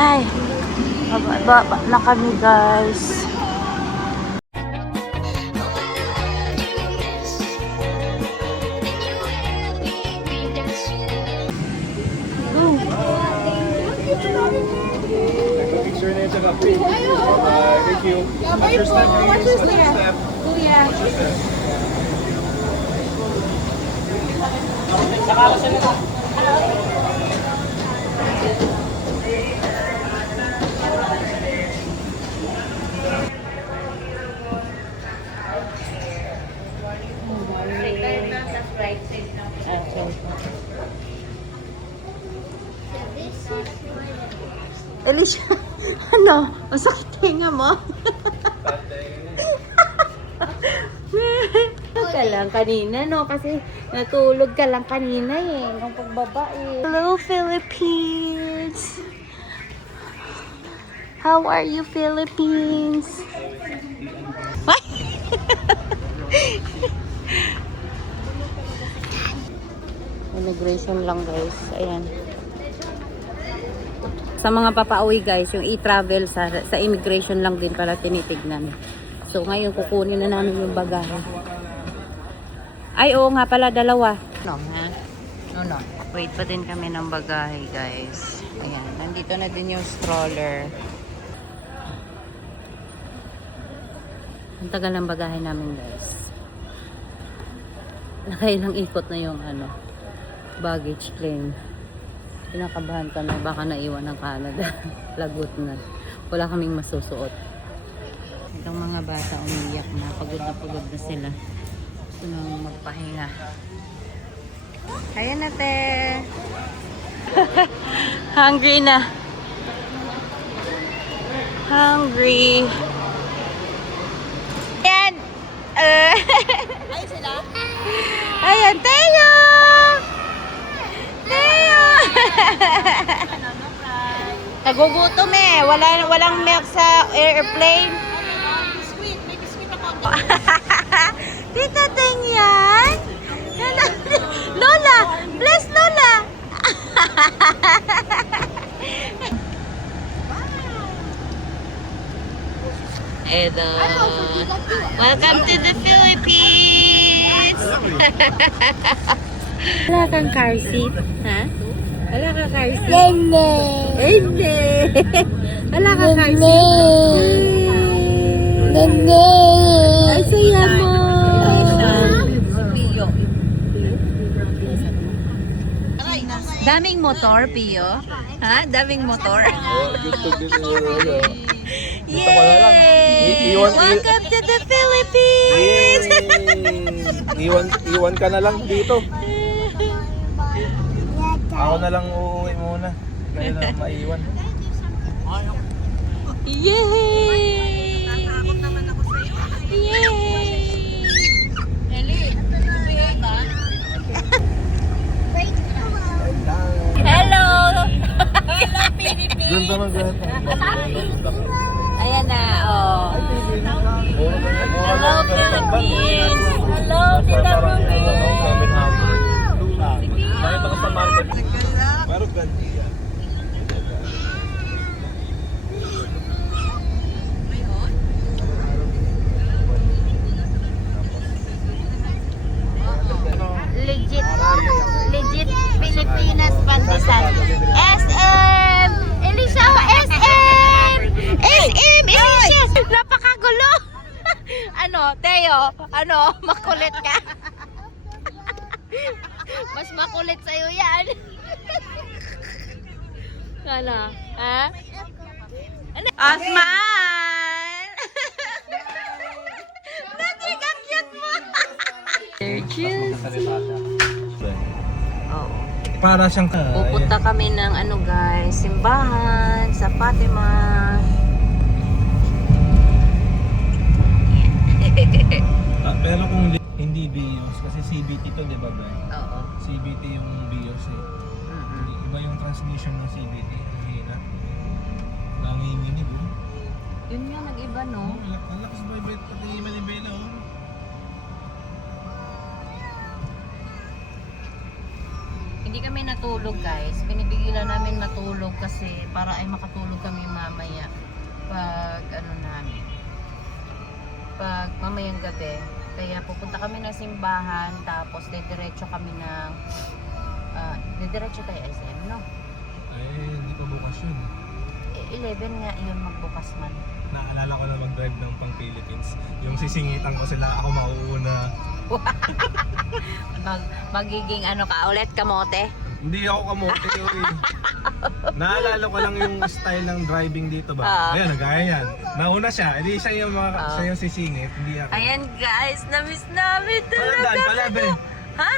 Ay, baba na kami guys. Picture na yung kape. Thank you. Watch your step, please. Watch your step. Kuya. Alicia, ano? Masakit tinga mo? Ka lang kanina, no? Kasi natulog ka lang kanina eh. Nung pagbaba eh. Hello, Philippines! How are you, Philippines? Immigration lang guys. Ayan. Sa mga papauwi guys, yung e-travel sa immigration lang din para tinitignan. So ngayon kukunin na namin yung bagahe. Ay oo nga pala, dalawa. No, ha? No. Wait pa din kami ng bagahe, guys. Ayan, nandito na din yung stroller. Ang tagal ng bagahe namin guys. Nakailang ikot na yung baggage claim. Kinakabahan kami, baka naiwan ng Canada. Lagot na. Wala kaming masusuot. Itong mga bata umiyak na. Pagod na sila. Gusto nang magpahinga. Ayan na, te. Hungry na. Hungry. Ayan. Ay, sila? Ayan, Teo! Teo! Nagugutom eh. Walang milk sa airplane. May biskuit ako. Tita Teng yan? Lola! Bless Lola! Edo. Welcome to the Philippines! Wala kang car seat? Ha? Wala kang car seat? Nene! Hindi! Wala kang car seat? Nene! Ay, saya mo! Daming motor, Pio. Ha? Daming motor. Yay! Welcome to the Philippines! Iwan ka na lang dito. Ako na lang uuwi muna. Kaya na maiwan. Yay! Yay! Hello! Hello, Philippines! Doon naman ganun. Ayan na, oh. Hello, Philippines! Hello, Tita Ruby! Bakit ako sa market? Meron ganti yan. Legit Pilipinas Pandesal. SM! Elisha, SM! SM! Elisha! Napakagulo! Teo? Makulit ka? Mas makulit sa'yo yan. Ha? Osman! Dati ka cute mo! They're juicy. Oo. Para siyang Pupunta kami ng guys, simbahan sa Fatima. pero kung hindi BIOS, kasi CBT to, di ba ba? Oo. CBT yung BIOS eh. Iba yung transmission ng CBT. Ang hina. Nanginginig oh. Yun nga, nag-iba no? Ang lakas ba yung pati malibela oh. Hindi kami natulog guys. Pinipigilan namin matulog kasi para ay makatulog kami mamaya pag ano namin. Pag mamayang gabi. Kaya pupunta kami ng simbahan tapos didiretso kami ng didiretso tayo SM, no? Ay, hindi pa bukas yun. 11 nga yun magbukas man. Naalala ko na mag-drive ng pang Philippines. Yung sisingitan ko sila, ako mauuna. Magiging ano ka ulit, kamote? Hindi ako kamote yun eh. Naalala ko lang yung style ng driving dito ba? Ayan, nagaya yan. Nauna siya, hindi siya yung, siya yung sisingit, hindi ako. Ayan guys, na-miss namin Saan ang daan pala, be? Ha?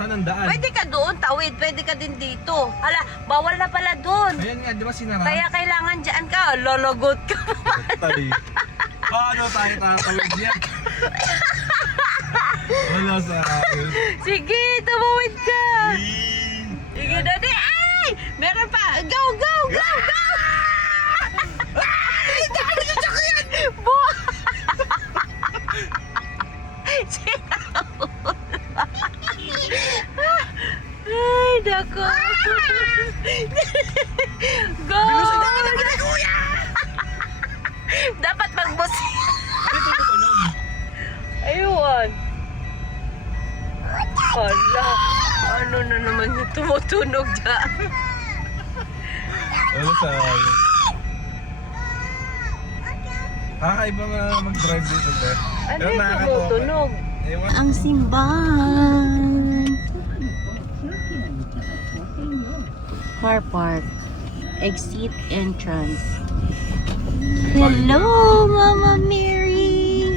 Saan ang daan? Pwede ka doon, tawid. Pwede ka din dito. Hala, bawal na pala doon. Ayan nga, di ba sinara? Kaya kailangan dyan ka. Lologot ka. Tay. Paano tayo tatawid yan? Wala sa akin. Sige, tumawid ka. Sige, daddy. Ay! Meron pa. Go, go, go, go! Ay! Dami yung sakyan! Ay, dako. Go! Dapat magbusi. Dito yung tunog. Ayun. Hala. Ano na naman yung tumutunog dyan? Ano sa akin? Kakaiba nga mag-drive dito, be. Ano Pero yung nakakatawa pa. tumutunog? Ewan. Ang simbahan. Car park. Exit entrance. Hello, Mama Mary.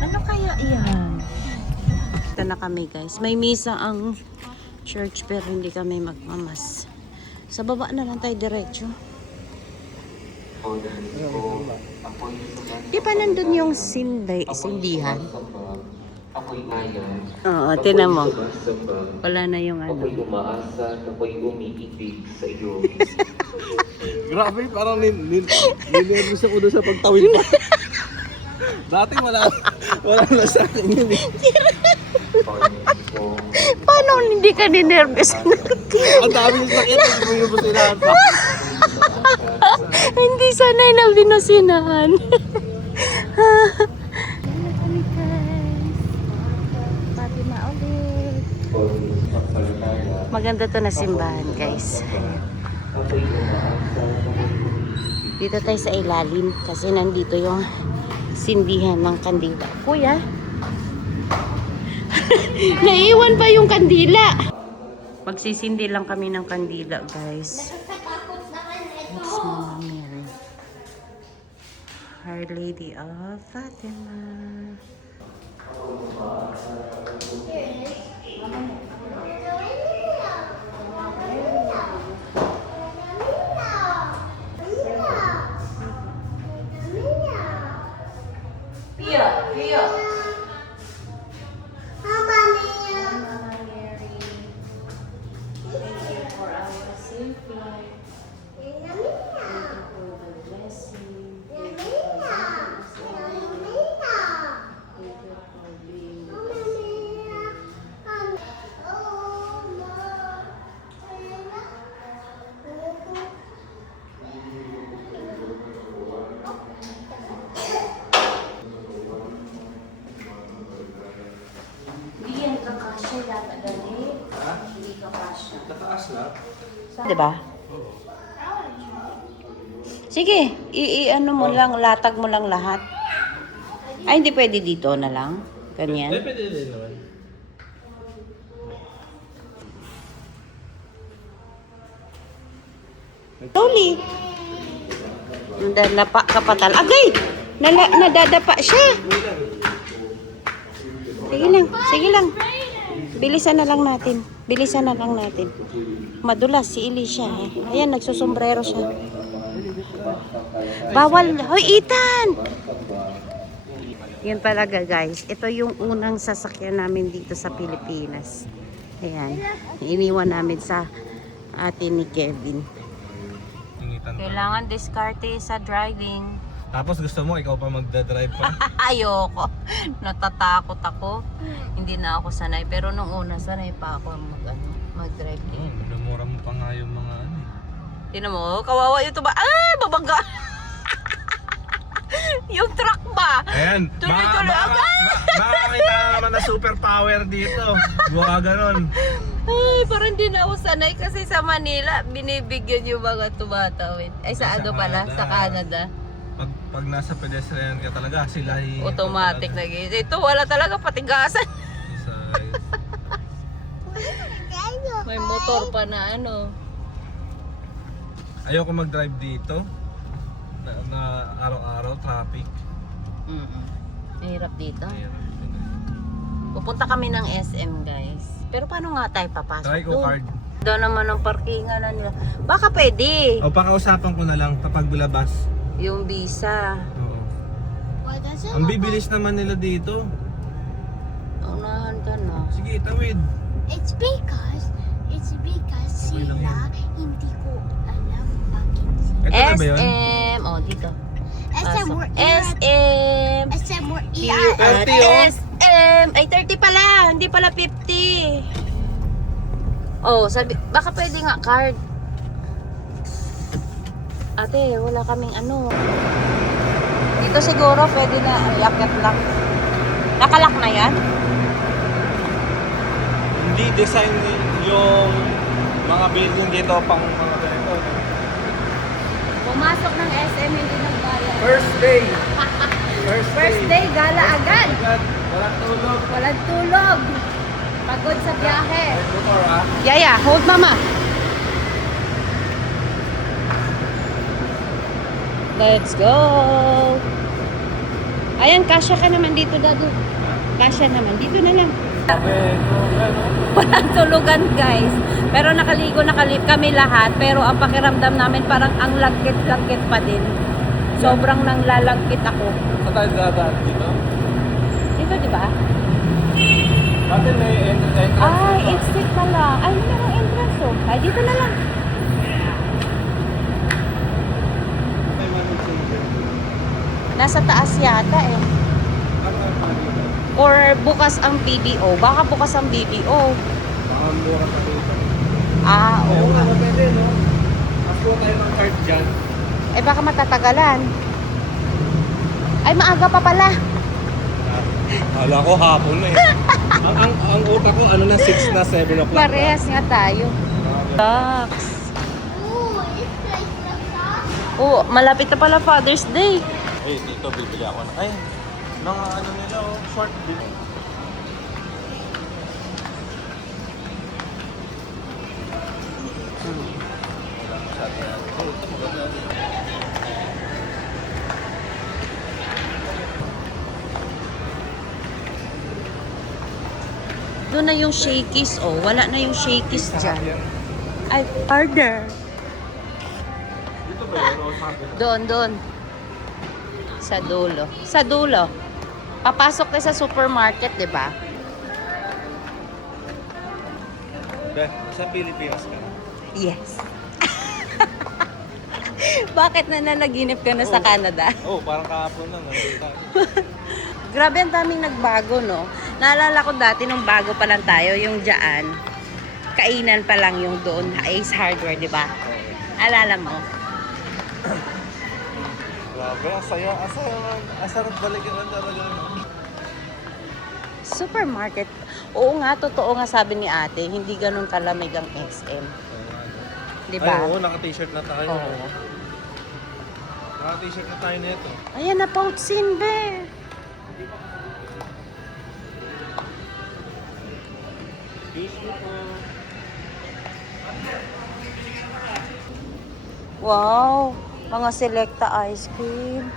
Ano kaya yan? Ito na kami guys. May misa ang church pero hindi kami magmamas. Sa baba na lang tayo diretso. Di ba nandun yung sindihan? Oo, tinan mo. Wala na yung ano. Ako'y umaasa at ako'y umiibig sa iyo. Grabe, parang ninervous ako doon sa pagtawid pa. Dati wala na sa akin yun eh. Paano hindi ka ninervous? Ang dami yung sakit, hindi mo yung businahan pa. Hindi sanay na binusinahan. Maganda to na simbahan guys. Dito tayo sa ilalim kasi nandito yung sindihan ng kandila. Kuya, naiwan pa yung kandila. Magsisindi lang kami ng kandila guys. It's Mama Mary, Our Lady of Fatima. Nataas na? Diba? Sige, ano mo lang, latag mo lang lahat. Ay, hindi pwede dito na lang. Ganyan. Pwede din naman. Slowly. Napa kapatal. Agay! Nadadapa siya. Sige lang. Bilisan na lang natin. Madulas si Elisha. Ayan, nagsusombrero siya. Bawal. Hoy, Ethan! Yun talaga guys. Ito yung unang sasakyan namin dito sa Pilipinas. Ayan. Iniwan namin sa atin ni Kevin. Kailangan diskarte sa driving. Tapos gusto mo, ikaw pa magdadrive pa? Ayoko. Natatakot ako. Hindi na ako sanay. Pero nung una, sanay pa ako mag-drive Oo, dito. minumura mo pa nga yung mga ano eh. Tinan mo, kawawa yung tuba. Ay, babangga! Yung truck ba? Ayan, Tuloy-tuloy makakita na naman na superpower dito. Buka ganon. Ay, parang hindi na ako sanay kasi sa Manila, binibigyan yung mga tumatawid. Ay, sa Sa ano pala? Canada. Sa Canada. Pag nasa pedestrian ka talaga, sila Automatic na Ito, wala talaga patigasan. May motor pa na ano. Ayoko mag-drive dito. Na araw-araw, traffic. Mahirap dito. Ayun. Pupunta kami ng SM, guys. Pero paano nga tayo papasok Try ko doon? card. Doon naman ang parkingan na nila. Baka pwede. O pakausapan ko na lang kapag bulabas. Yung visa. Oo. Ang bibilis naman nila dito. Unahan ka na. Sige, tawid. It's because Okay lang sila hindi ko alam bakit Ito na ba yun? SM. Oh, dito. SM Pasok. we're SM. SM we're Here ER. at 30, oh. SM. Ay, 30 pala. Hindi pala 50. Oh, sabi, baka pwede nga card. Ate, wala kaming ano. Dito siguro pwede na iakyat lang. Nakalak na yan? Hindi design yung mga building dito pang mga ganito. Pumasok ng SM, hindi nagbayad. First day. First day, gala agad. Walang tulog. Walang tulog. Pagod sa biyahe. Motor ah. Yaya, hold mama. Let's go. Ayan, kasya ka naman dito, Dadu. Kasya naman. Dito na lang. Walang tulugan, guys. Pero nakaligo kami lahat. Pero ang pakiramdam namin parang ang lagkit-lagkit pa din. Sobrang nang lalagkit ako. Sa tayo dadaan dito? Dito, di ba? Dati may entrance. Ay, exit pala. Ay, merong entrance, oh. Ay, dito na lang. Nasa taas yata eh. Or bukas ang PBO. Baka bukas ang BBO. Baka mura pa dito. Ah, oo nga. Pwede, no? Ako tayo ng card dyan. Eh baka matatagalan. Ay, maaga pa pala. Kala ko hapon na eh. ang utak ko, ano na, 6 na, 7 o'clock. Parehas nga tayo. Relax. Ooh, it's like the Oh, malapit na pala Father's Day. Eh, dito bibili ako na. Ay, mga ano nila, oh, short bill. Doon na yung shakies, oh. Wala na yung shakies dyan. Ay, order. Dito ba yun? O sabi na? Doon. Sa dulo. Sa dulo. Papasok kayo sa supermarket, di ba? Sa Pilipinas ka na? Yes. Bakit na nanaginip ka na sa Canada? Oh, parang kahapon lang. Nandun tayo. Grabe, ang daming nagbago, no? Naalala ko dati nung bago pa lang tayo, yung dyan, kainan pa lang yung doon, Ace Hardware, di ba? Alala mo? Grabe, asaya. Asarap balikan lang talaga. No? Supermarket. Oo nga, totoo nga sabi ni ate, hindi ganun kalamig ang XM. Di ba? Ay, oo, naka-t-shirt na tayo. Oo. Naka-t-shirt na tayo nito. Ayan na, Pautsin, be. Excuse me po. Wow, mga Selecta ice cream.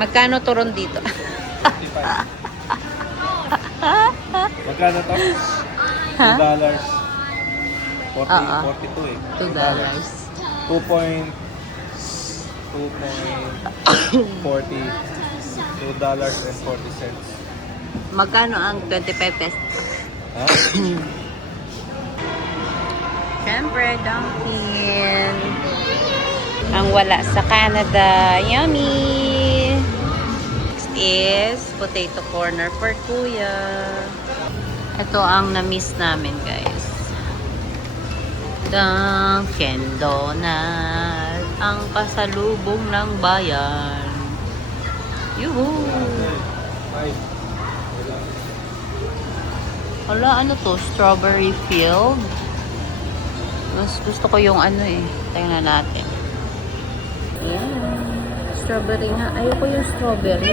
Magkano turon dito? 55. Magkano to? Ha? $2. 42 eh. $2. 2.40 $2.40. Magkano ang 25 pesos? Ha? Siyempre, Dunkin. Ang wala sa Canada. Yummy! Next is potato corner for Kuya. Ito ang na-miss namin, guys. Dunkin Donut, ang pasalubong ng bayan. Yuhu! Wala, ano to? Strawberry field? Mas gusto ko yung ano eh. Tingnan natin. Ayan. Strawberry nga. Ayoko yung strawberry.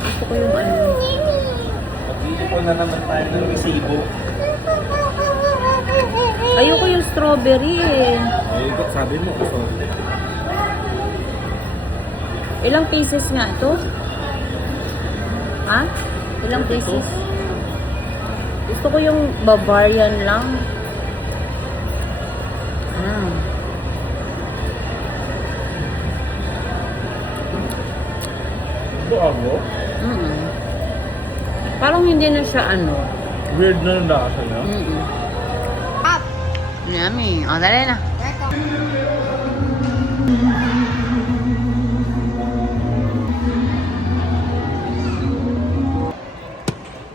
Gusto ko yung ano. Pag-iipon po na naman tayo ng resibo. Ayoko yung strawberry eh. Ay, sabi mo, gusto mo. Ilang pieces nga ito? Ha? Ilang pieces? Gusto ko yung Bavarian lang. Ito ako? Parang hindi na siya ano. Weird na yung lasa niya. Yummy. O, dali na.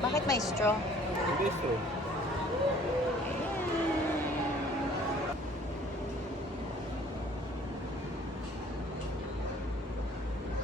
Bakit may straw? Hindi so.